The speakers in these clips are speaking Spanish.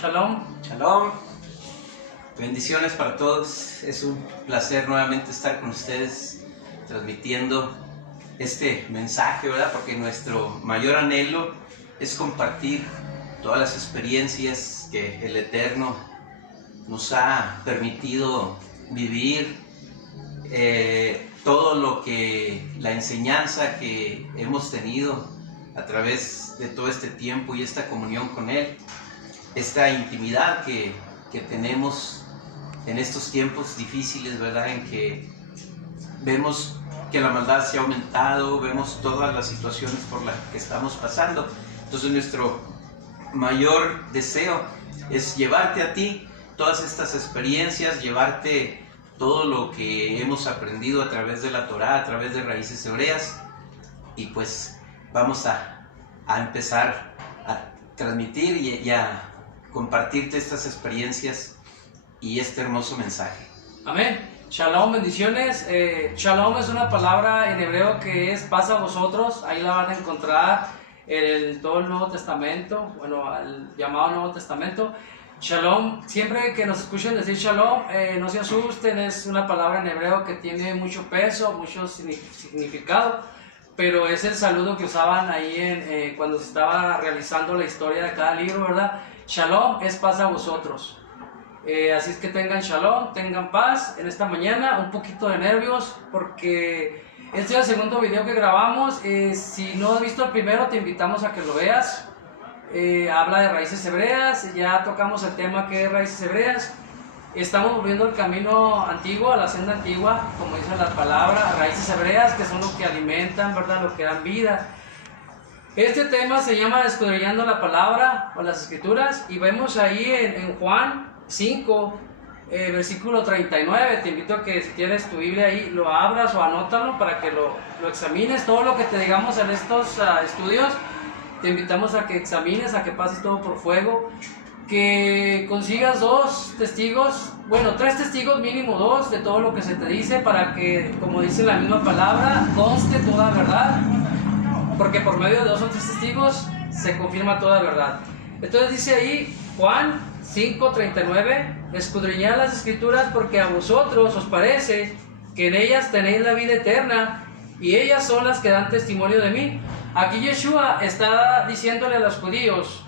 Shalom. Shalom. Bendiciones para todos. Es un placer nuevamente estar con ustedes transmitiendo este mensaje, ¿verdad? Porque nuestro mayor anhelo es compartir todas las experiencias que el Eterno nos ha permitido vivir, todo lo que, la enseñanza que hemos tenido a través de todo este tiempo y esta comunión con Él, esta intimidad que tenemos en estos tiempos difíciles, ¿verdad? En que vemos que la maldad se ha aumentado, vemos todas las situaciones por las que estamos pasando. Entonces nuestro mayor deseo es llevarte a ti todas estas experiencias, llevarte todo lo que hemos aprendido a través de la Torá, a través de Raíces Hebreas, y pues vamos a empezar a transmitir y a compartirte estas experiencias y este hermoso mensaje. Amén. Shalom, bendiciones. Shalom es una palabra en hebreo que es paz a vosotros. Ahí la van a encontrar en todo el Nuevo Testamento, bueno, el llamado Nuevo Testamento. Shalom, siempre que nos escuchen decir shalom, no se asusten, es una palabra en hebreo que tiene mucho peso, mucho significado, pero es el saludo que usaban ahí cuando se estaba realizando la historia de cada libro, ¿verdad? Shalom es paz a vosotros. Así es que tengan shalom, tengan paz en esta mañana, un poquito de nervios porque este es el segundo video que grabamos. Si no has visto el primero, te invitamos a que lo veas. Habla de raíces hebreas, ya tocamos el tema que es raíces hebreas. Estamos volviendo al camino antiguo, a la senda antigua, como dice la palabra, raíces hebreas, que son lo que alimentan, ¿verdad? Lo que dan vida. Este tema se llama Escudriñando la Palabra o las Escrituras, y vemos ahí en Juan 5, versículo 39. Te invito a que si tienes tu Biblia ahí, lo abras o anótalo para que lo examines. Todo lo que te digamos en estos estudios, te invitamos a que examines, a que pases todo por fuego, que consigas 2 testigos, bueno, 3 testigos, mínimo 2 de todo lo que se te dice, para que, como dice la misma palabra, conste toda verdad, porque por medio de 2 o 3 testigos se confirma toda verdad. Entonces dice ahí Juan 5:39, escudriñad las Escrituras porque a vosotros os parece que en ellas tenéis la vida eterna y ellas son las que dan testimonio de mí. Aquí Yeshua está diciéndole a los judíos,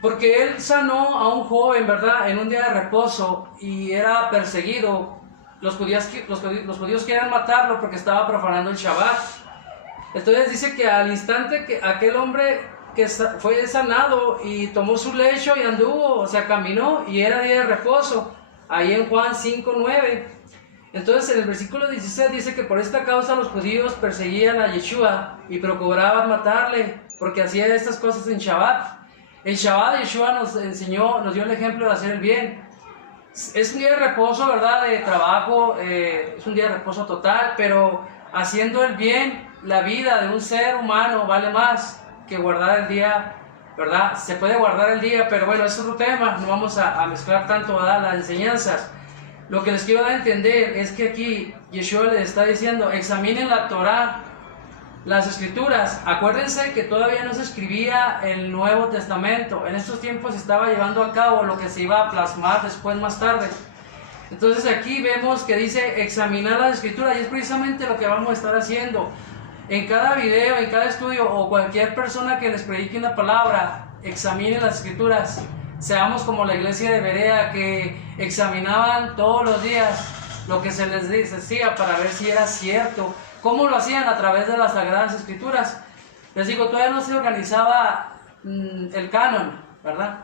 porque él sanó a un joven, ¿verdad?, en un día de reposo y era perseguido. Los judíos querían matarlo porque estaba profanando el Shabbat. Entonces dice que al instante que aquel hombre que fue sanado y tomó su lecho y anduvo, o sea, caminó, y era día de reposo, ahí en Juan 5:9. Entonces en el versículo 16 dice que por esta causa los judíos perseguían a Yeshua y procuraban matarle, porque hacía estas cosas en Shabbat. En Shabbat Yeshua nos dio el ejemplo de hacer el bien. Es un día de reposo, ¿verdad?, de trabajo, es un día de reposo total, pero haciendo el bien, la vida de un ser humano vale más que guardar el día, ¿verdad? Se puede guardar el día, pero bueno, es otro tema, no vamos a mezclar tanto, ¿verdad?, las enseñanzas. Lo que les quiero dar a entender es que aquí Yeshua les está diciendo, examinen la Torá, las Escrituras. Acuérdense que todavía no se escribía el Nuevo Testamento, en estos tiempos se estaba llevando a cabo lo que se iba a plasmar después, más tarde. Entonces aquí vemos que dice examinar las Escrituras, y es precisamente lo que vamos a estar haciendo. En cada video, en cada estudio, o cualquier persona que les predique una palabra, examinen las Escrituras. Seamos como la iglesia de Berea, que examinaban todos los días lo que se les decía para ver si era cierto. ¿Cómo lo hacían? A través de las Sagradas Escrituras. Les digo, todavía no se organizaba el canon, ¿verdad?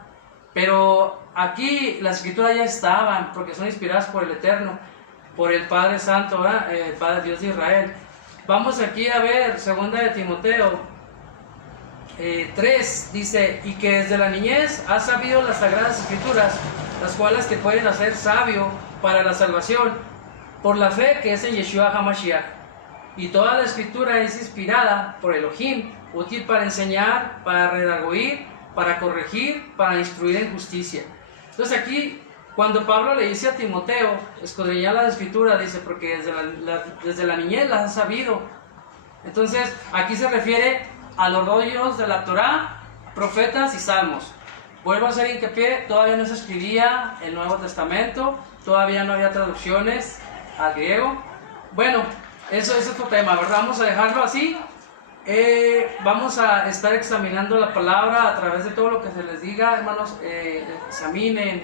Pero aquí las Escrituras ya estaban, porque son inspiradas por el Eterno, por el Padre Santo, ¿verdad? El Padre Dios de Israel. Vamos aquí a ver 2 de Timoteo 3, dice, y que desde la niñez has sabido las Sagradas Escrituras, las cuales te pueden hacer sabio para la salvación, por la fe que es en Yeshua HaMashiach. Y toda la Escritura es inspirada por Elohim, útil para enseñar, para redarguir, para corregir, para instruir en justicia. Entonces aquí, cuando Pablo le dice a Timoteo, escudriñar las Escrituras, dice, porque desde la niñez las has sabido. Entonces aquí se refiere a los rollos de la Torá, profetas y salmos. Vuelvo a hacer hincapié, todavía no se escribía el Nuevo Testamento, todavía no había traducciones al griego. Bueno, eso es otro tema, ¿verdad? Vamos a dejarlo así. Vamos a estar examinando la palabra a través de todo lo que se les diga, hermanos. Examinen,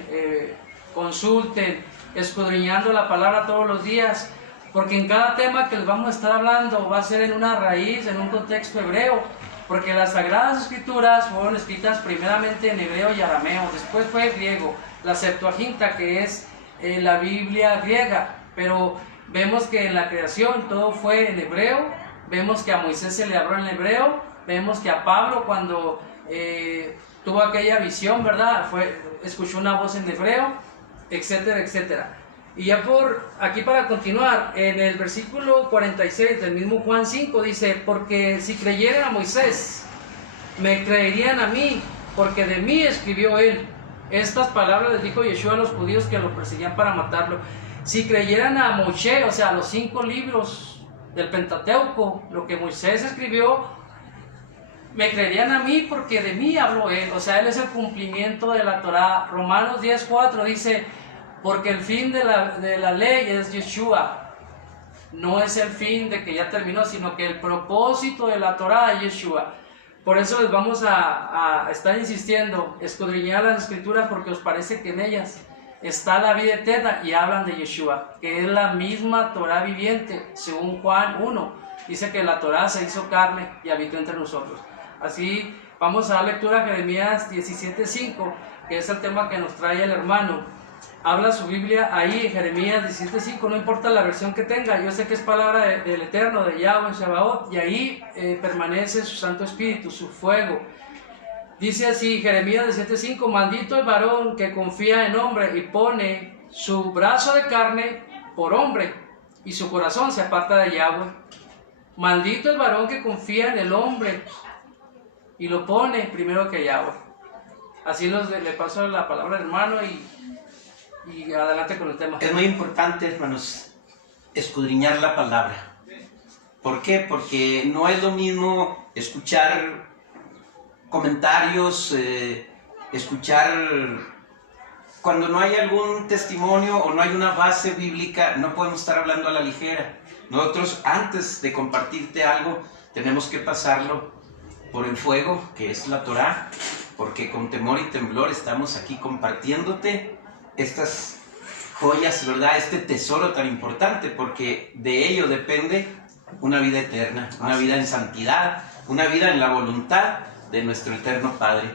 consulten, escudriñando la palabra todos los días, porque en cada tema que les vamos a estar hablando va a ser en una raíz, en un contexto hebreo, porque las Sagradas Escrituras fueron escritas primeramente en hebreo y arameo, después fue griego, la Septuaginta, que es la Biblia griega, pero vemos que en la creación todo fue en hebreo, vemos que a Moisés se le habló en hebreo, vemos que a Pablo cuando tuvo aquella visión, ¿verdad? Escuchó una voz en hebreo, etcétera, etcétera. Y ya por aquí para continuar, en el versículo 46 del mismo Juan 5 dice: porque si creyeran a Moisés, me creerían a mí, porque de mí escribió él. Estas palabras les dijo Yeshua a los judíos que lo perseguían para matarlo. Si creyeran a Moshe, o sea, a los 5 libros del Pentateuco, lo que Moisés escribió, me creerían a mí porque de mí habló él. O sea, él es el cumplimiento de la Torá. Romanos 10:4 dice: porque el fin de la ley es Yeshua. No es el fin de que ya terminó, sino que el propósito de la Torá es Yeshua. Por eso les vamos a estar insistiendo, escudriñar las Escrituras, porque os parece que en ellas está la vida eterna, y hablan de Yeshua, que es la misma Torá viviente. Según Juan 1, dice que la Torá se hizo carne y habitó entre nosotros. Así vamos a dar lectura a Jeremías 17:5, que es el tema que nos trae el hermano. Habla su Biblia ahí en Jeremías 17:5, no importa la versión que tenga, yo sé que es palabra del Eterno, de Yahweh Shabaoth, y ahí permanece su Santo Espíritu, su fuego. Dice así, Jeremías 17:5: maldito el varón que confía en hombre y pone su brazo de carne por hombre, y su corazón se aparta de Yahweh. Maldito el varón que confía en el hombre y lo pone primero que Yahweh. Así le paso la palabra al hermano y adelante con el tema. Es muy importante, hermanos, escudriñar la palabra. ¿Por qué? Porque no es lo mismo escuchar comentarios, escuchar cuando no hay algún testimonio o no hay una base bíblica. No podemos estar hablando a la ligera. Nosotros, antes de compartirte algo, tenemos que pasarlo por el fuego, que es la Torá, porque con temor y temblor estamos aquí compartiéndote estas joyas, ¿verdad? Este tesoro tan importante, porque de ello depende una vida eterna, una vida en santidad, una vida en la voluntad de nuestro eterno Padre.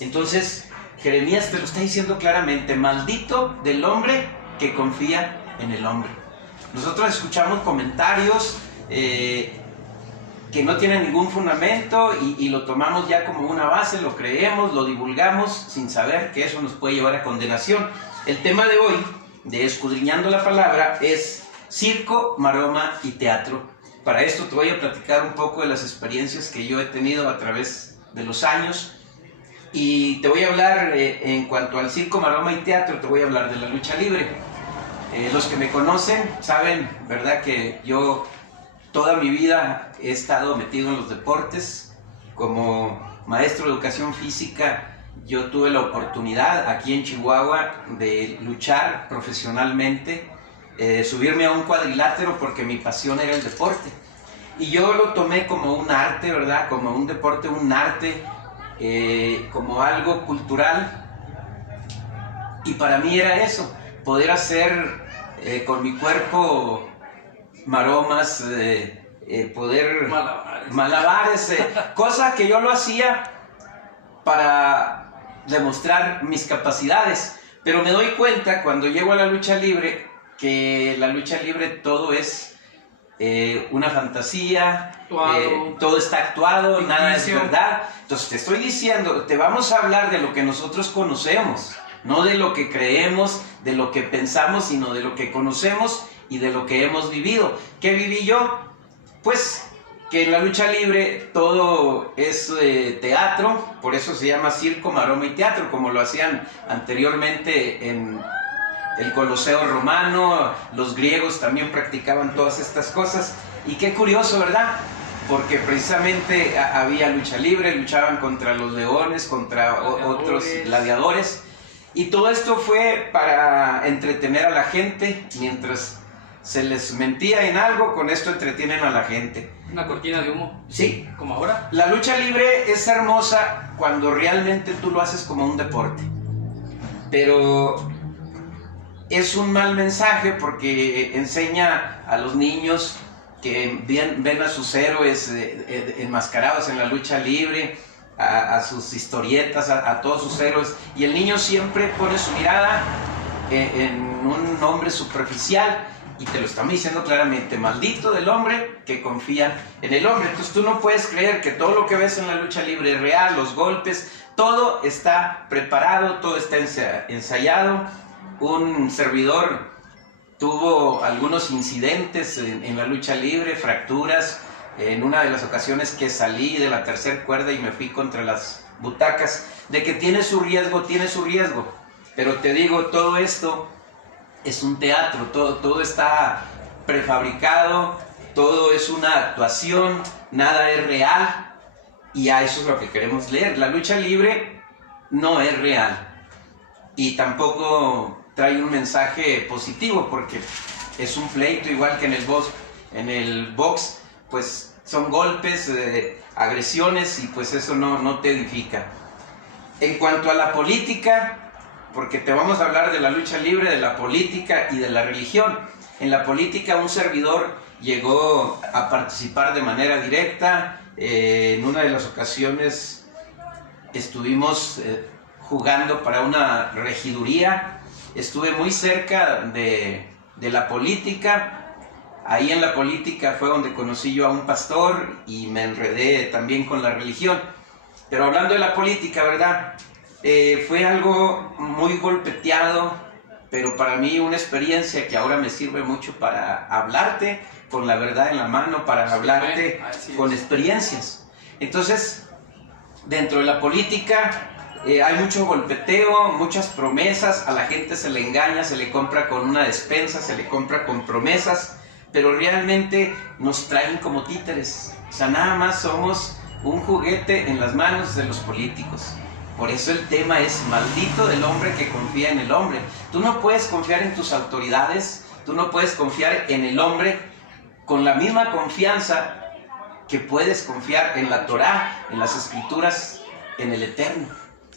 Entonces, Jeremías te lo está diciendo claramente: maldito del hombre que confía en el hombre. Nosotros escuchamos comentarios que no tienen ningún fundamento y lo tomamos ya como una base, lo creemos, lo divulgamos sin saber que eso nos puede llevar a condenación. El tema de hoy, de escudriñando la palabra, es circo, maroma y teatro. Para esto te voy a platicar un poco de las experiencias que yo he tenido a través de los años, y te voy a hablar en cuanto al circo, maroma y teatro, te voy a hablar de la lucha libre. Los que me conocen saben, ¿verdad?, que yo toda mi vida he estado metido en los deportes. Como maestro de educación física, yo tuve la oportunidad aquí en Chihuahua de luchar profesionalmente, subirme a un cuadrilátero, porque mi pasión era el deporte. Y yo lo tomé como un arte, ¿verdad? Como un deporte, un arte, como algo cultural. Y para mí era eso, poder hacer con mi cuerpo maromas, poder malabares, cosa que yo lo hacía para demostrar mis capacidades. Pero me doy cuenta cuando llego a la lucha libre que la lucha libre todo es una fantasía, todo está actuado, nada es verdad. Entonces te estoy diciendo, te vamos a hablar de lo que nosotros conocemos, no de lo que creemos, de lo que pensamos, sino de lo que conocemos y de lo que hemos vivido. ¿Qué viví yo? Pues que en la lucha libre todo es teatro, por eso se llama circo, maroma y teatro, como lo hacían anteriormente en el Coliseo romano. Los griegos también practicaban todas estas cosas. Y qué curioso, ¿verdad? porque precisamente había lucha libre, luchaban contra los leones, contra otros gladiadores, y todo esto fue para entretener a la gente. Mientras se les mentía en algo, con esto entretienen a la gente. Una cortina de humo. Sí. Como ahora. La lucha libre es hermosa cuando realmente tú lo haces como un deporte, pero es un mal mensaje porque enseña a los niños que ven a sus héroes enmascarados en la lucha libre, a sus historietas, a todos sus héroes, y el niño siempre pone su mirada en un hombre superficial, y te lo están diciendo claramente: maldito del hombre que confía en el hombre. Entonces tú no puedes creer que todo lo que ves en la lucha libre es real, los golpes, todo está preparado, todo está ensayado. Un servidor tuvo algunos incidentes en la lucha libre, fracturas, en una de las ocasiones que salí de la tercera cuerda y me fui contra las butacas. De que tiene su riesgo, pero te digo, todo esto es un teatro, todo está prefabricado, todo es una actuación, nada es real, y a eso es lo que queremos leer. La lucha libre no es real y tampoco trae un mensaje positivo, porque es un pleito igual que en el box, pues son golpes, agresiones, y pues eso no te edifica. En cuanto a la política, porque te vamos a hablar de la lucha libre, de la política y de la religión. En la política un servidor llegó a participar de manera directa. En una de las ocasiones estuvimos jugando para una regiduría. Estuve muy cerca de la política. Ahí en la política fue donde conocí yo a un pastor y me enredé también con la religión. Pero hablando de la política, ¿verdad? Fue algo muy golpeteado, pero para mí una experiencia que ahora me sirve mucho para hablarte con la verdad en la mano, para hablarte con experiencias. Entonces, dentro de la política hay mucho golpeteo, muchas promesas, a la gente se le engaña, se le compra con una despensa, se le compra con promesas, pero realmente nos traen como títeres. O sea, nada más somos un juguete en las manos de los políticos. Por eso el tema es: maldito del hombre que confía en el hombre. Tú no puedes confiar en tus autoridades, tú no puedes confiar en el hombre con la misma confianza que puedes confiar en la Torá, en las Escrituras, en el Eterno.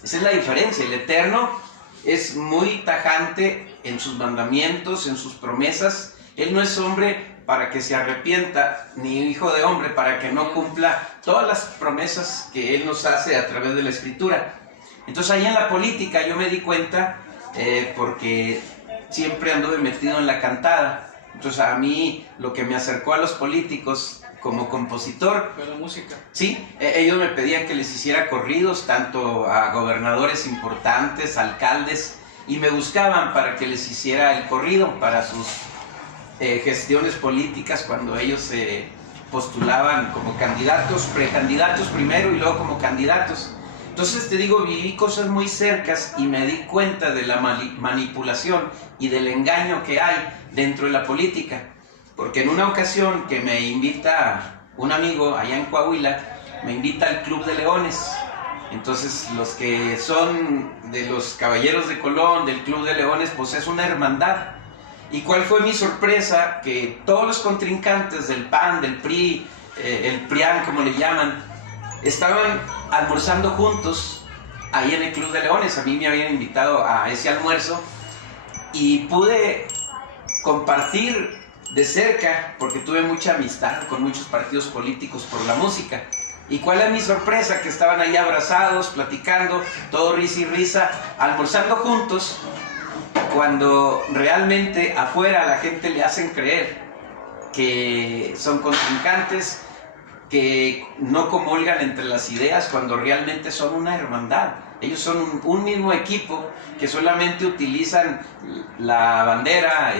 Esa es la diferencia. El Eterno es muy tajante en sus mandamientos, en sus promesas. Él no es hombre para que se arrepienta, ni hijo de hombre para que no cumpla todas las promesas que Él nos hace a través de la Escritura. Entonces ahí en la política yo me di cuenta, porque siempre anduve metido en la cantada. Entonces a mí lo que me acercó a los políticos como compositor fue la música. Sí, ellos me pedían que les hiciera corridos, tanto a gobernadores importantes, alcaldes, y me buscaban para que les hiciera el corrido para sus gestiones políticas, cuando ellos se postulaban como candidatos, precandidatos primero y luego como candidatos. Entonces te digo, viví cosas muy cercas y me di cuenta de la manipulación y del engaño que hay dentro de la política. Porque en una ocasión que me invita un amigo allá en Coahuila, me invita al Club de Leones. Entonces los que son de los Caballeros de Colón, del Club de Leones, pues es una hermandad. ¿Y cuál fue mi sorpresa? Que todos los contrincantes del PAN, del PRI, el PRIAN como le llaman, estaban almorzando juntos ahí en el Club de Leones. A mí me habían invitado a ese almuerzo y pude compartir de cerca, porque tuve mucha amistad con muchos partidos políticos por la música. ¿Y cuál es mi sorpresa? Que estaban ahí abrazados, platicando, todo risa y risa, almorzando juntos, cuando realmente afuera a la gente le hacen creer que son contrincantes, que no comulgan entre las ideas, cuando realmente son una hermandad. Ellos son un mismo equipo que solamente utilizan la bandera,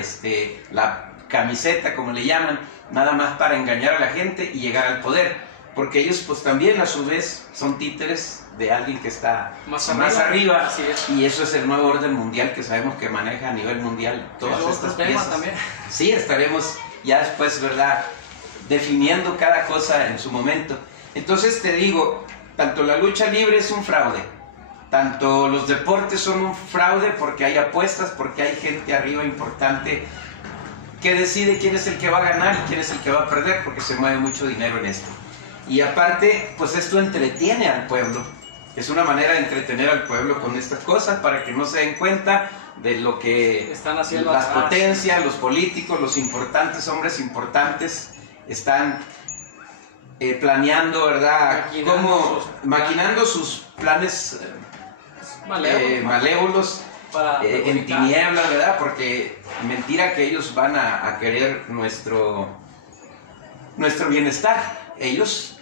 la camiseta, como le llaman, nada más para engañar a la gente y llegar al poder. Porque ellos pues también a su vez son títeres de alguien que está más arriba. Y eso es el nuevo orden mundial que sabemos que maneja a nivel mundial todas estas piezas. También. Sí, estaremos ya después, ¿verdad?, definiendo cada cosa en su momento. Entonces te digo, tanto la lucha libre es un fraude, tanto los deportes son un fraude porque hay apuestas, porque hay gente arriba importante que decide quién es el que va a ganar y quién es el que va a perder, porque se mueve mucho dinero en esto. Y aparte, pues esto entretiene al pueblo. Es una manera de entretener al pueblo con estas cosas para que no se den cuenta de lo que están haciendo las atrás. potencias, los políticos, los importantes, hombres importantes, están planeando, ¿verdad? Maquinando sus planes malévolos en tinieblas, ¿verdad? Porque mentira que ellos van a querer nuestro bienestar. Ellos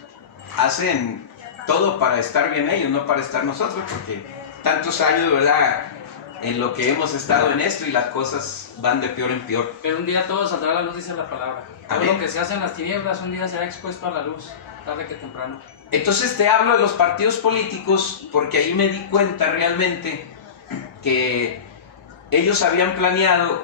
hacen todo para estar bien ellos, no para estar nosotros, porque tantos años, ¿verdad?, en lo que hemos estado en esto y las cosas van de peor en peor. Pero un día todo saldrá a la luz, dice la palabra. Todo lo que se hace en las tinieblas un día será expuesto a la luz, tarde que temprano. Entonces te hablo de los partidos políticos porque ahí me di cuenta realmente que ellos habían planeado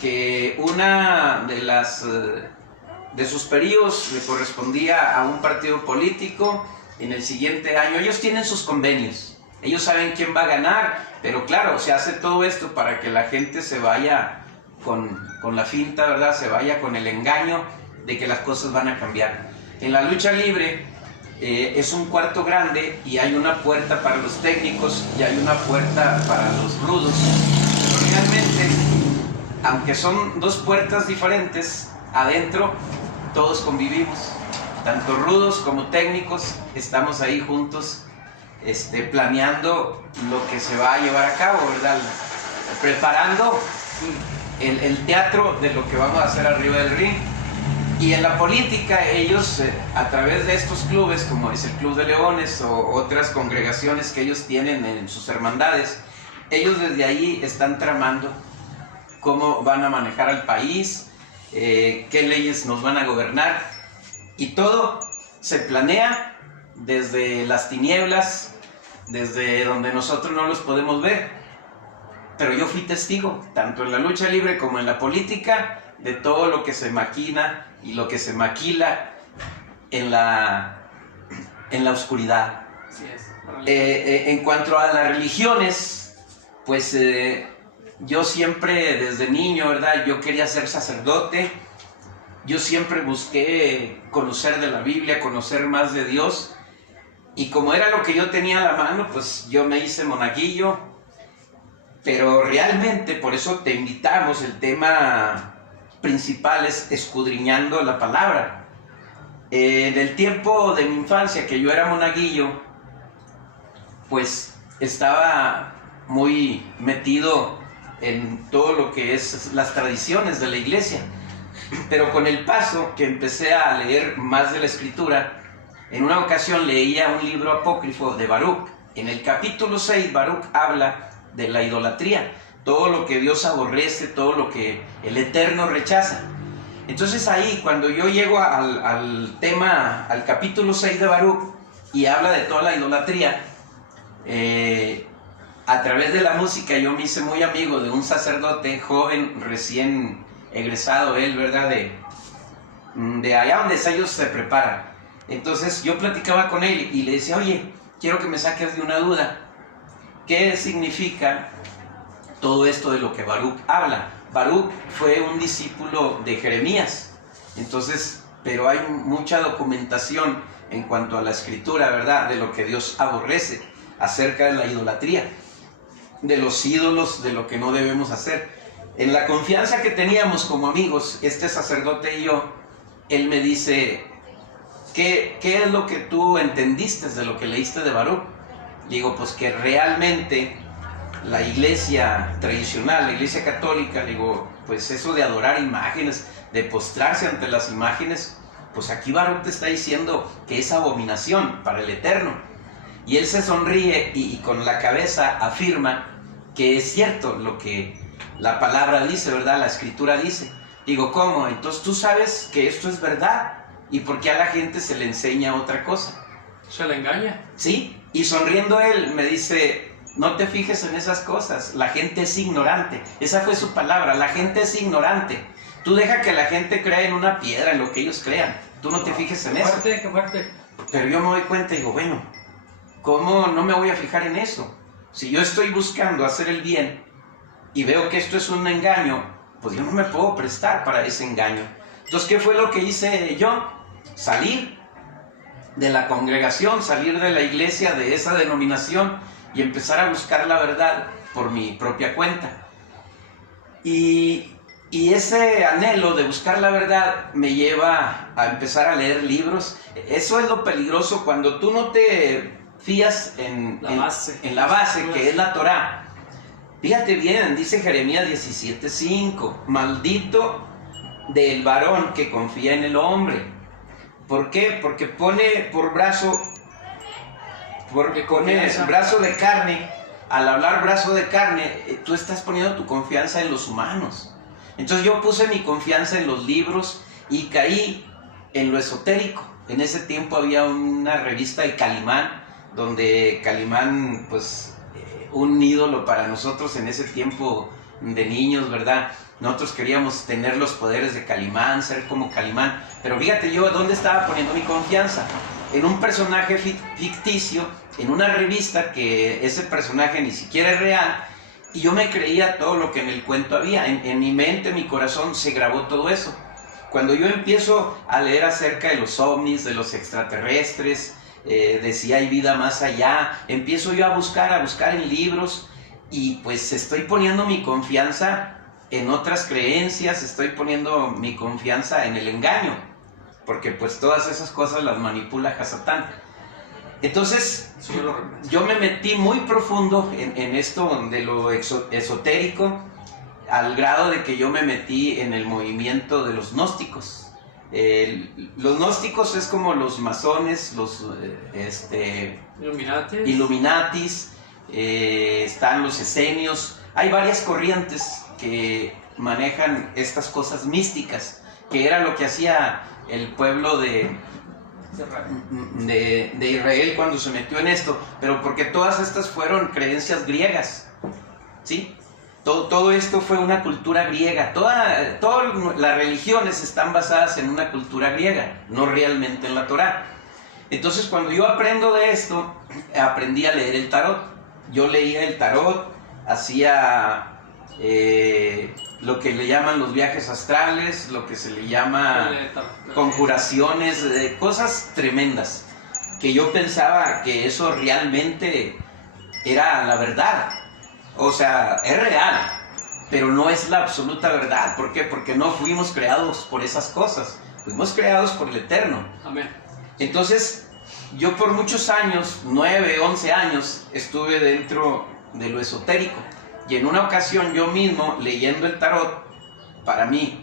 que una de sus periodos le correspondía a un partido político. En el siguiente año ellos tienen sus convenios, ellos saben quién va a ganar, pero claro, se hace todo esto para que la gente se vaya con la finta, ¿verdad? Se vaya con el engaño de que las cosas van a cambiar. En la lucha libre es un cuarto grande y hay una puerta para los técnicos y hay una puerta para los rudos. Pero realmente, aunque son dos puertas diferentes, adentro todos convivimos. Tanto rudos como técnicos estamos ahí juntos planeando lo que se va a llevar a cabo, ¿verdad? Preparando el teatro de lo que vamos a hacer arriba del ring. Y en la política ellos, a través de estos clubes, como es el Club de Leones o otras congregaciones que ellos tienen en sus hermandades, ellos desde ahí están tramando cómo van a manejar al país, qué leyes nos van a gobernar, y todo se planea desde las tinieblas, desde donde nosotros no los podemos ver. Pero yo fui testigo, tanto en la lucha libre como en la política, de todo lo que se maquina y lo que se maquila en la oscuridad. Así es. En cuanto a las religiones, pues yo siempre desde niño, ¿verdad? Yo quería ser sacerdote. Yo siempre busqué conocer de la Biblia, conocer más de Dios. Y como era lo que yo tenía a la mano, pues yo me hice monaguillo. Pero realmente, por eso te invitamos, el tema principal es escudriñando la palabra. En el tiempo de mi infancia, que yo era monaguillo, pues estaba muy metido en todo lo que es las tradiciones de la iglesia. Pero con el paso que empecé a leer más de la escritura, en una ocasión leía un libro apócrifo de Baruch. En el capítulo 6, Baruch habla de la idolatría, todo lo que Dios aborrece, todo lo que el Eterno rechaza. Entonces ahí, cuando yo llego al tema, al capítulo 6 de Baruch, y habla de toda la idolatría, a través de la música yo me hice muy amigo de un sacerdote joven, recién egresado él, ¿verdad? De allá donde ellos se preparan. Entonces yo platicaba con él y le decía, oye, quiero que me saques de una duda. ¿Qué significa todo esto de lo que Baruch habla? Baruch fue un discípulo de Jeremías. Entonces, pero hay mucha documentación en cuanto a la escritura, ¿verdad? De lo que Dios aborrece acerca de la idolatría, de los ídolos, de lo que no debemos hacer. En la confianza que teníamos como amigos, este sacerdote y yo, él me dice, ¿qué es lo que tú entendiste de lo que leíste de Baruch? Digo, pues que realmente la iglesia tradicional, la iglesia católica, digo, pues eso de adorar imágenes, de postrarse ante las imágenes, pues aquí Baruch te está diciendo que es abominación para el Eterno. Y él se sonríe y con la cabeza afirma que es cierto lo que la palabra dice, ¿verdad? La escritura dice. Digo, ¿cómo? Entonces tú sabes que esto es verdad. ¿Y por qué a la gente se le enseña otra cosa? Se le engaña. Sí, y sonriendo él me dice, no te fijes en esas cosas, la gente es ignorante. Esa fue su palabra, la gente es ignorante. Tú deja que la gente crea en una piedra, en lo que ellos crean. tú no te fijes en Qué eso. fuerte, qué fuerte. Pero yo me doy cuenta y digo, bueno, ¿cómo no me voy a fijar en eso? Si yo estoy buscando hacer el bien y veo que esto es un engaño, pues yo no me puedo prestar para ese engaño. Entonces, ¿qué fue lo que hice yo? Salir de la congregación, salir de la iglesia, de esa denominación y empezar a buscar la verdad por mi propia cuenta. Y ese anhelo de buscar la verdad me lleva a empezar a leer libros. Eso es lo peligroso cuando tú no te fías en la base, que es la Torá. Fíjate bien, dice Jeremías 17:5, maldito del varón que confía en el hombre. ¿Por qué? Porque pone brazo de carne. Al hablar brazo de carne, tú estás poniendo tu confianza en los humanos. Entonces yo puse mi confianza en los libros y caí en lo esotérico. En ese tiempo había una revista de Calimán, donde Calimán, pues, un ídolo para nosotros en ese tiempo de niños, ¿verdad? Nosotros queríamos tener los poderes de Calimán, ser como Calimán. Pero fíjate yo, ¿dónde estaba poniendo mi confianza? En un personaje ficticio, en una revista que ese personaje ni siquiera es real, y yo me creía todo lo que en el cuento había. En mi mente, en mi corazón se grabó todo eso. Cuando yo empiezo a leer acerca de los ovnis, de los extraterrestres, de si hay vida más allá, empiezo yo a buscar en libros, y pues estoy poniendo mi confianza en otras creencias, estoy poniendo mi confianza en el engaño, porque pues todas esas cosas las manipula Hasatán. Entonces yo me metí muy profundo en esto de lo esotérico, al grado de que yo me metí en el movimiento de los gnósticos. Los gnósticos es como los masones, los Illuminatis, están los esenios. Hay varias corrientes que manejan estas cosas místicas, que era lo que hacía el pueblo de Israel cuando se metió en esto, pero porque todas estas fueron creencias griegas, ¿sí? Todo esto fue una cultura griega. Todas las religiones están basadas en una cultura griega, no realmente en la Torá. Entonces, cuando yo aprendo de esto, aprendí a leer el tarot. Yo leía el tarot, hacía lo que le llaman los viajes astrales, lo que se le llama conjuraciones, cosas tremendas, que yo pensaba que eso realmente era la verdad. O sea, es real, pero no es la absoluta verdad. ¿Por qué? Porque no fuimos creados por esas cosas, fuimos creados por el Eterno. Amén. Entonces, yo por muchos años, 9, 11 años, estuve dentro de lo esotérico. Y en una ocasión yo mismo, leyendo el tarot, para mí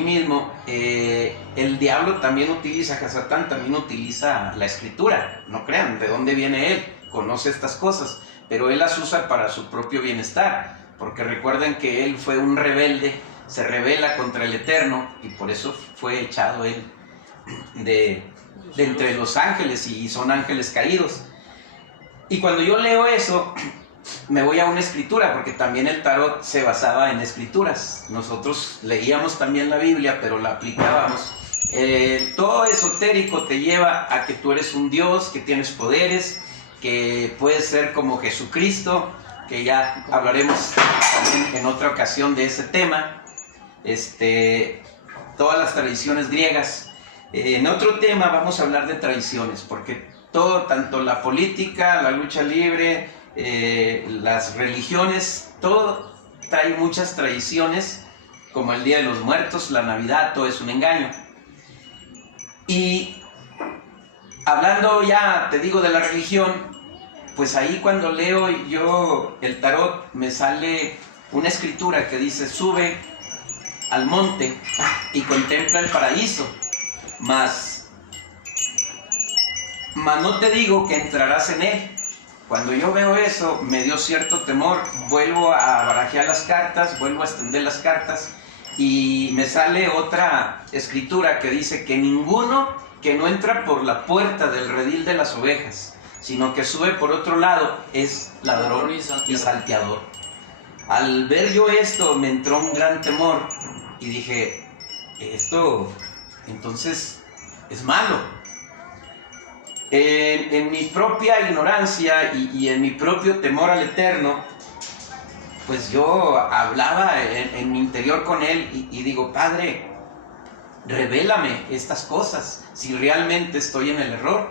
mismo, el diablo también utiliza, Hasatán también utiliza la escritura. No crean, ¿de dónde viene él? Conoce estas cosas, pero él las usa para su propio bienestar. Porque recuerden que él fue un rebelde, se rebela contra el Eterno, y por eso fue echado él de entre los ángeles, y son ángeles caídos. Y cuando yo leo eso, me voy a una escritura, porque también el tarot se basaba en escrituras. Nosotros leíamos también la Biblia, pero la aplicábamos. Todo esotérico te lleva a que tú eres un Dios, que tienes poderes, que puedes ser como Jesucristo, que ya hablaremos también en otra ocasión de ese tema. Todas las tradiciones griegas. En otro tema vamos a hablar de tradiciones, porque todo, tanto la política, la lucha libre, las religiones, todo trae muchas tradiciones, como el Día de los Muertos, la Navidad, todo es un engaño. Y hablando ya, te digo, de la religión, pues ahí cuando leo yo el tarot, me sale una escritura que dice: sube al monte y contempla el paraíso, mas no te digo que entrarás en él. Cuando yo veo eso, me dio cierto temor. Vuelvo a barajear las cartas, vuelvo a extender las cartas, y me sale otra escritura que dice que ninguno que no entra por la puerta del redil de las ovejas, sino que sube por otro lado, es ladrón y salteador. Al ver yo esto, me entró un gran temor y dije, esto, entonces, es malo. En mi propia ignorancia y en mi propio temor al Eterno, pues yo hablaba en mi interior con Él y digo, Padre, revélame estas cosas, si realmente estoy en el error.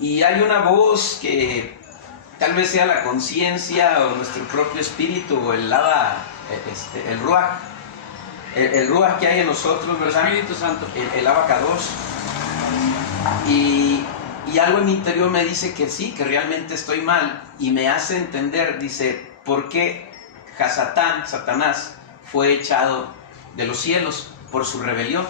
Y hay una voz que tal vez sea la conciencia o nuestro propio espíritu o el ruaj, el ruaj que hay en nosotros, ¿verdad? El Espíritu Santo. El abacados. Y algo en mi interior me dice que sí, que realmente estoy mal, y me hace entender, dice, ¿por qué Satanás fue echado de los cielos por su rebelión?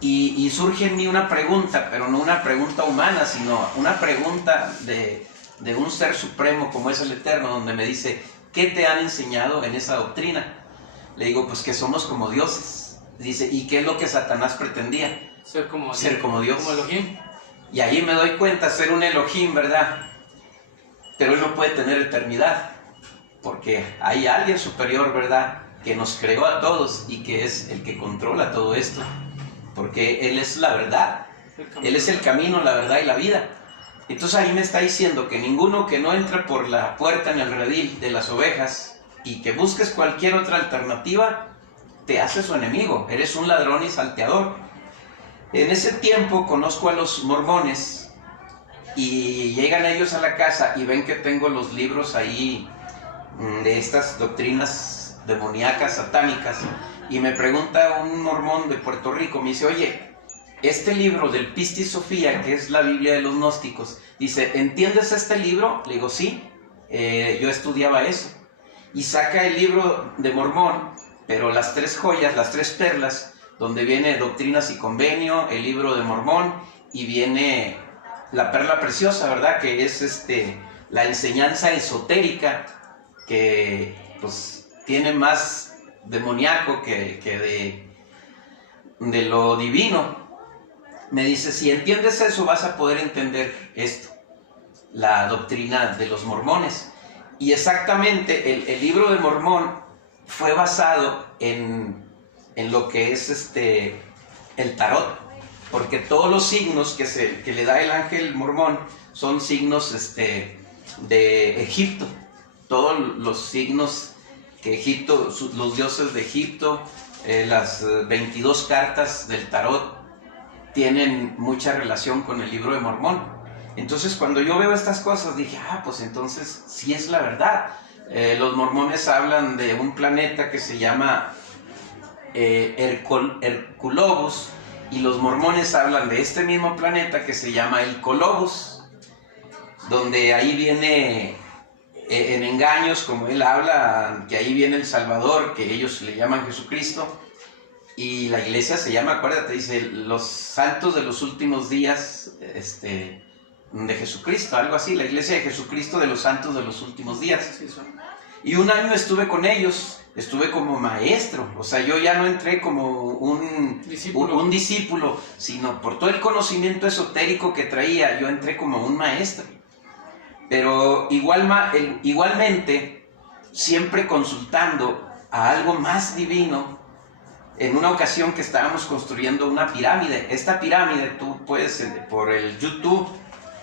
Y surge en mí una pregunta, pero no una pregunta humana, sino una pregunta de un ser supremo como es el Eterno, donde me dice, ¿qué te han enseñado en esa doctrina? Le digo, pues que somos como dioses. Dice, ¿y qué es lo que Satanás pretendía? Ser como Dios. Como Elohim. Y ahí me doy cuenta, ser un Elohim, ¿verdad? Pero él no puede tener eternidad, porque hay alguien superior, ¿verdad?, que nos creó a todos y que es el que controla todo esto, porque Él es la verdad, Él es el camino, la verdad y la vida. Entonces ahí me está diciendo que ninguno que no entra por la puerta en el redil de las ovejas y que busques cualquier otra alternativa, te hace su enemigo, eres un ladrón y salteador. En ese tiempo conozco a los mormones y llegan ellos a la casa y ven que tengo los libros ahí de estas doctrinas demoníacas, satánicas, y me pregunta un mormón de Puerto Rico, me dice, oye, este libro del Pistis Sophia, que es la Biblia de los gnósticos, dice, ¿entiendes este libro? Le digo, sí, yo estudiaba eso. Y saca el libro de Mormón, pero las 3 joyas, las 3 perlas, donde viene Doctrinas y Convenio, el libro de Mormón, y viene la perla preciosa, ¿verdad?, que es la enseñanza esotérica, que pues tiene más demoníaco que de lo divino. Me dice, si entiendes eso vas a poder entender esto, la doctrina de los mormones. Y exactamente el libro de Mormón fue basado en lo que es el tarot, porque todos los signos que le da el ángel mormón son signos de Egipto. Todos los signos que Egipto, los dioses de Egipto, las 22 cartas del tarot tienen mucha relación con el libro de Mormón. Entonces cuando yo veo estas cosas dije, pues entonces sí es la verdad. Los mormones hablan de un planeta que se llama Herculobos, y los mormones hablan de este mismo planeta que se llama el Colobos, donde ahí viene en engaños, como él habla, que ahí viene el Salvador, que ellos le llaman Jesucristo, y la iglesia se llama, acuérdate, dice, los santos de los últimos días de Jesucristo, algo así, la iglesia de Jesucristo de los santos de los últimos días. Y un año estuve con ellos, estuve como maestro, o sea, yo ya no entré como un discípulo, sino por todo el conocimiento esotérico que traía, yo entré como un maestro. Pero igualmente, siempre consultando a algo más divino. En una ocasión que estábamos construyendo una pirámide, esta pirámide tú puedes, por el YouTube,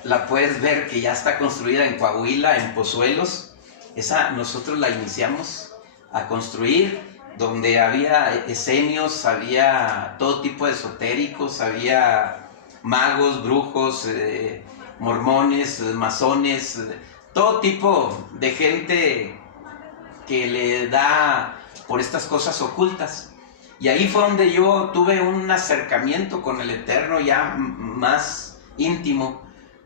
la puedes ver que ya está construida en Coahuila, en Pozuelos. Esa nosotros la iniciamos a construir, donde había esenios, había todo tipo de esotéricos, había magos, brujos, mormones, masones, todo tipo de gente que le da por estas cosas ocultas. Y ahí fue donde yo tuve un acercamiento con el Eterno ya más íntimo,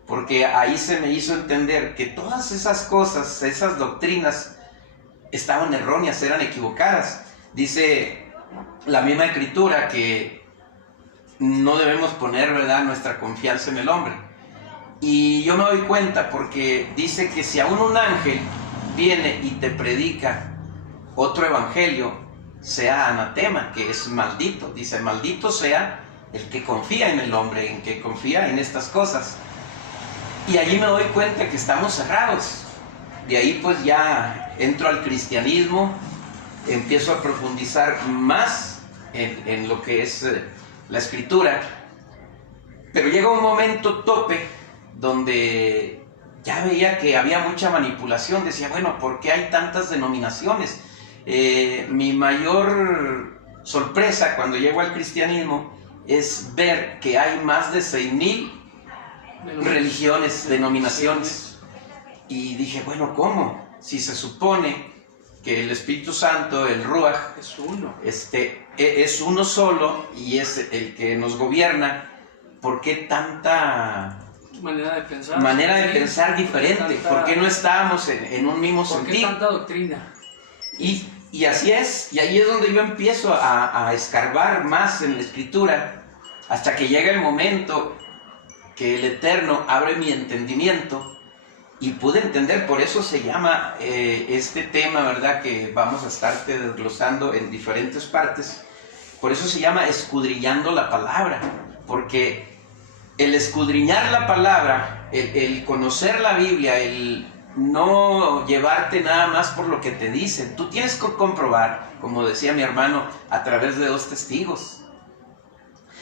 porque ahí se me hizo entender que todas esas cosas, esas doctrinas, estaban erróneas, eran equivocadas. Dice la misma Escritura que no debemos poner, ¿verdad?, nuestra confianza en el hombre. Y yo me doy cuenta porque dice que si aún un ángel viene y te predica otro evangelio, sea anatema, que es maldito. Dice, maldito sea el que confía en el hombre, en que confía en estas cosas. Y allí me doy cuenta que estamos cerrados. De ahí pues ya entro al cristianismo, empiezo a profundizar más en lo que es la Escritura. Pero llega un momento tope donde ya veía que había mucha manipulación. Decía, bueno, ¿por qué hay tantas denominaciones? Mi mayor sorpresa cuando llego al cristianismo es ver que hay más de 6,000 religiones, denominaciones. Y dije, bueno, ¿cómo? Si se supone que el Espíritu Santo, el Ruach, es uno. Es uno solo y es el que nos gobierna, ¿por qué tanta manera de pensar diferente? ¿Por qué no estábamos en un mismo sentido? ¿Por qué tanta doctrina? Y así es, y ahí es donde yo empiezo a escarbar más en la Escritura, hasta que llega el momento que el Eterno abre mi entendimiento y pude entender. Por eso se llama este tema, ¿verdad?, que vamos a estar desglosando en diferentes partes. Por eso se llama escudriñando la palabra, porque el escudriñar la palabra, el conocer la Biblia, el no llevarte nada más por lo que te dicen. Tú tienes que comprobar, como decía mi hermano, a través de 2 testigos.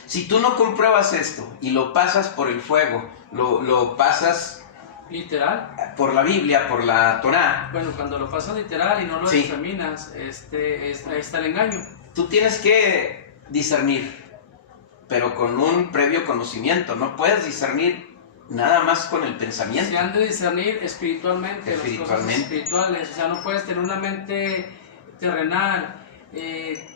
Si tú no compruebas esto y lo pasas por el fuego, lo pasas literal por la Biblia, por la Torá. Bueno, cuando lo pasas literal y no lo examinas, ahí está el engaño. Tú tienes que discernir, pero con un previo conocimiento. No puedes discernir nada más con el pensamiento. Se han de discernir espiritualmente. Las cosas espirituales. O sea, no puedes tener una mente terrenal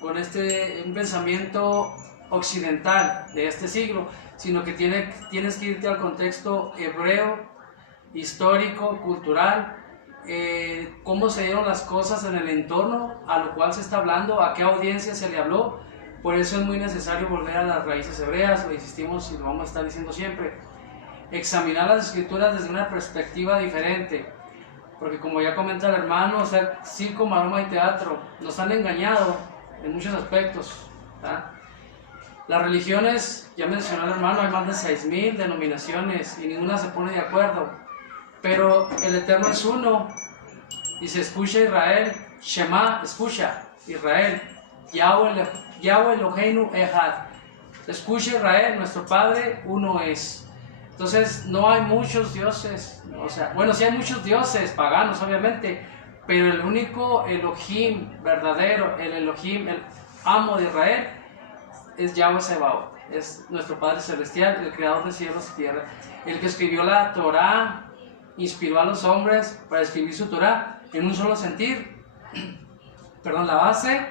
con un pensamiento occidental de este siglo, sino que tienes que irte al contexto hebreo, histórico, cultural, cómo se dieron las cosas en el entorno a lo cual se está hablando, a qué audiencia se le habló. Por eso es muy necesario volver a las raíces hebreas, lo insistimos y lo vamos a estar diciendo siempre. Examinar las escrituras desde una perspectiva diferente, porque como ya comenta el hermano, o sea, circo, maroma y teatro nos han engañado en muchos aspectos, ¿verdad? Las religiones, ya mencionó el hermano, hay más de 6,000 denominaciones y ninguna se pone de acuerdo, pero el Eterno es uno. Dice, escucha Israel, Shema, escucha Israel, Yahweh Eloheinu Echad. Escucha Israel, nuestro Padre uno es. Entonces no hay muchos dioses, o sea, bueno, sí hay muchos dioses paganos obviamente, pero el único Elohim verdadero, el Elohim, el amo de Israel, es Yahweh Sebaot, es nuestro Padre Celestial, el creador de cielos y tierra, el que escribió la Torá, inspiró a los hombres para escribir su Torá en un solo sentir. Perdón, la base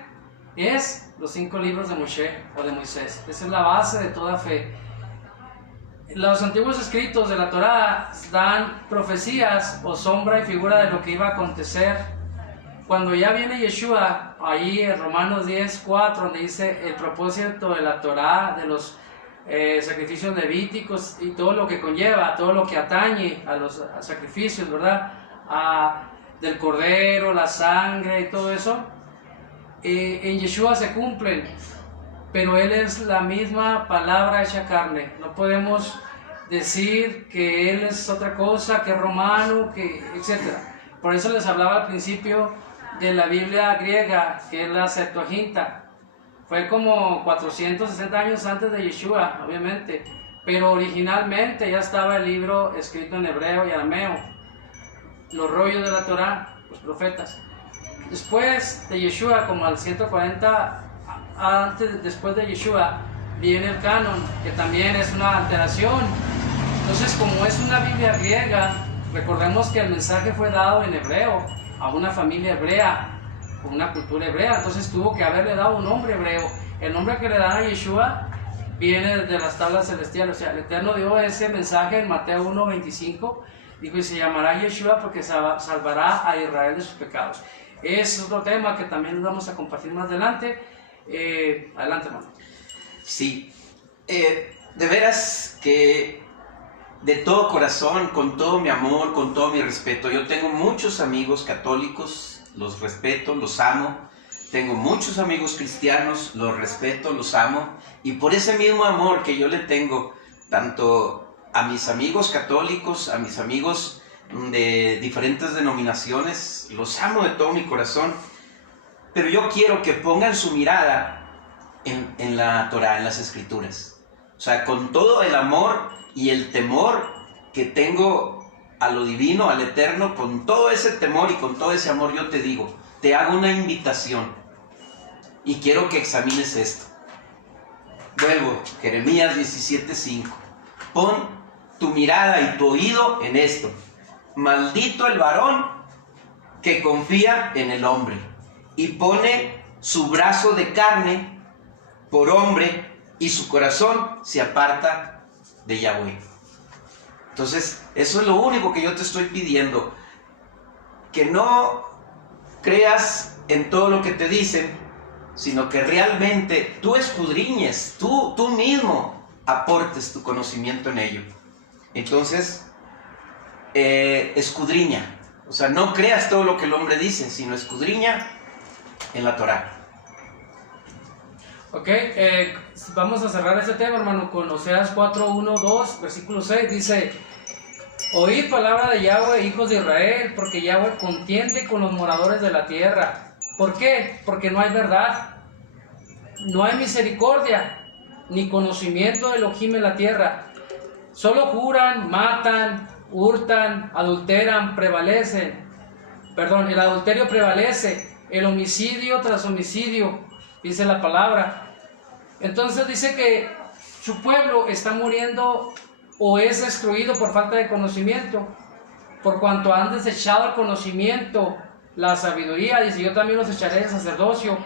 es los 5 libros de Moshe o de Moisés. Esa es la base de toda fe. Los antiguos escritos de la Torá dan profecías o sombra y figura de lo que iba a acontecer. Cuando ya viene Yeshua, ahí en Romanos 10:4, donde dice el propósito de la Torá, de los sacrificios levíticos y todo lo que conlleva, todo lo que atañe a los sacrificios, ¿verdad? Del cordero, la sangre y todo eso, en Yeshua se cumplen, pero Él es la misma palabra hecha carne. No podemos decir que Él es otra cosa, que es romano, etc. Por eso les hablaba al principio de la Biblia griega, que es la Septuaginta. Fue como 460 años antes de Yeshua, obviamente, pero originalmente ya estaba el libro escrito en hebreo y arameo, los rollos de la Torá, los profetas. Después de Yeshua, como al 140 después de Yeshua, viene el canon, que también es una alteración. Entonces, como es una Biblia griega, recordemos que el mensaje fue dado en hebreo, a una familia hebrea, con una cultura hebrea, entonces tuvo que haberle dado un nombre hebreo. El nombre que le dan a Yeshua viene de las tablas celestiales. O sea, el Eterno dio ese mensaje en Mateo 1:25, dijo, y se llamará Yeshua porque salvará a Israel de sus pecados. Es otro tema que también nos vamos a compartir más adelante. Adelante, hermano. Sí, de veras que de todo corazón, con todo mi amor, con todo mi respeto, yo tengo muchos amigos católicos, los respeto, los amo. Tengo muchos amigos cristianos, los respeto, los amo. Y por ese mismo amor que yo le tengo, tanto a mis amigos católicos, a mis amigos de diferentes denominaciones, los amo de todo mi corazón. Pero yo quiero que pongan su mirada en la Torá, en las Escrituras. O sea, con todo el amor y el temor que tengo a lo divino, al eterno, con todo ese temor y con todo ese amor, yo te digo, te hago una invitación y quiero que examines esto. Vuelvo, Jeremías 17:5. Pon tu mirada y tu oído en esto. Maldito el varón que confía en el hombre y pone su brazo de carne por hombre y su corazón se aparta de Yahweh. Entonces, eso es lo único que yo te estoy pidiendo. Que no creas en todo lo que te dicen, sino que realmente tú escudriñes, tú mismo aportes tu conocimiento en ello. Entonces, escudriña. O sea, no creas todo lo que el hombre dice, sino escudriña en la Torá. Ok, vamos a cerrar este tema, hermano, con Oseas 4, 1, 2, versículo 6. Dice: oíd palabra de Yahweh, hijos de Israel, porque Yahweh contiende con los moradores de la tierra. ¿Por qué? Porque no hay verdad, no hay misericordia, ni conocimiento de Elohim en la tierra. Solo juran, matan, hurtan, adulteran, prevalecen. Perdón, el adulterio prevalece, el homicidio tras homicidio, dice la palabra. Entonces dice que su pueblo está muriendo o es destruido por falta de conocimiento, por cuanto han desechado el conocimiento, la sabiduría. Dice: yo también los echaré de sacerdocio.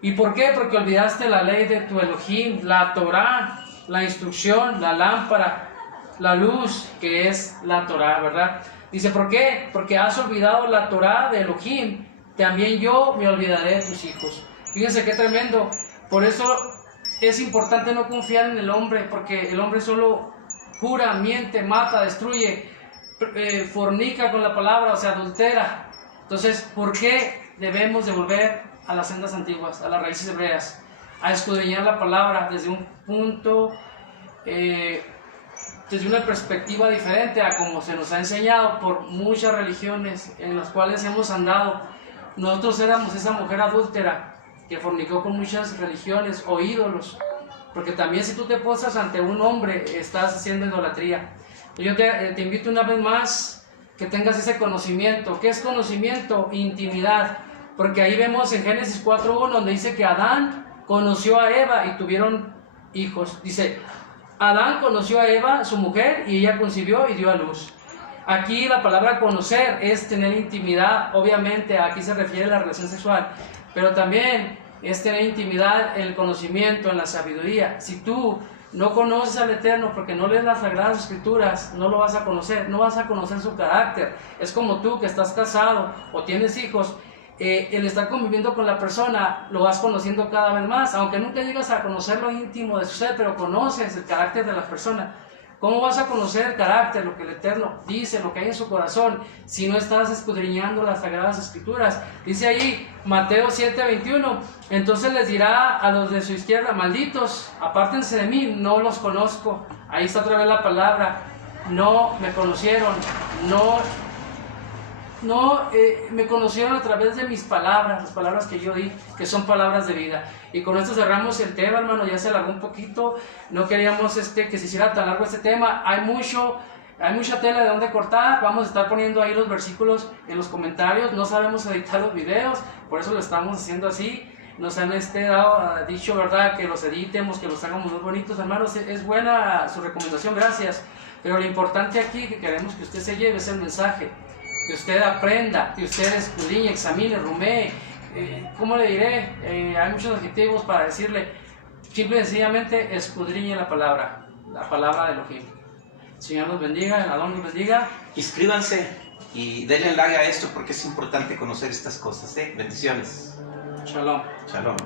¿Y por qué? Porque olvidaste la ley de tu Elohim, la Torá, la instrucción, la lámpara, la luz, que es la Torá, ¿verdad? Dice: ¿por qué? Porque has olvidado la Torá de Elohim, también yo me olvidaré de tus hijos. Fíjense qué tremendo. Por eso es importante no confiar en el hombre, porque el hombre solo jura, miente, mata, destruye, fornica con la palabra, o sea, adultera. Entonces, ¿por qué debemos de volver a las sendas antiguas, a las raíces hebreas, a escudriñar la palabra desde un punto, desde una perspectiva diferente a como se nos ha enseñado por muchas religiones en las cuales hemos andado? Nosotros éramos esa mujer adúltera que fornicó con muchas religiones o ídolos, porque también si tú te posas ante un hombre estás haciendo idolatría. Yo te invito una vez más que tengas ese conocimiento. ¿Qué es conocimiento? Intimidad, porque ahí vemos en Génesis 4:1 donde dice que Adán conoció a Eva y tuvieron hijos. Dice: Adán conoció a Eva, su mujer, y ella concibió y dio a luz. Aquí la palabra conocer es tener intimidad. Obviamente aquí se refiere a la relación sexual, pero también es tener intimidad en el conocimiento, en la sabiduría. Si tú no conoces al Eterno porque no lees las Sagradas Escrituras, no lo vas a conocer, no vas a conocer su carácter. Es como tú que estás casado o tienes hijos, el estar conviviendo con la persona lo vas conociendo cada vez más, aunque nunca llegas a conocer lo íntimo de su ser, pero conoces el carácter de la persona. ¿Cómo vas a conocer el carácter, lo que el Eterno dice, lo que hay en su corazón, si no estás escudriñando las Sagradas Escrituras? Dice ahí Mateo 7:21: entonces les dirá a los de su izquierda: malditos, apártense de mí, no los conozco. Ahí está otra vez la palabra: no me conocieron, me conocieron a través de mis palabras, las palabras que yo di, que son palabras de vida. Y con esto cerramos el tema, hermano. Ya se alargó un poquito, no queríamos que se hiciera tan largo este tema. Hay mucha tela de donde cortar. Vamos a estar poniendo ahí los versículos en los comentarios. No sabemos editar los videos, por eso lo estamos haciendo así. Nos han dicho, ¿verdad?, que los editemos, que los hagamos muy bonitos. Hermanos, es buena su recomendación, gracias. Pero lo importante aquí que queremos que usted se lleve es el mensaje, que usted aprenda, que usted escudriñe, examine, rumee. ¿Cómo le diré? Hay muchos adjetivos para decirle. Simple y sencillamente escudriñe la palabra de Elohim. Señor los bendiga, el Adón los bendiga. Inscríbanse y denle like a esto porque es importante conocer estas cosas. Bendiciones. Shalom. Shalom.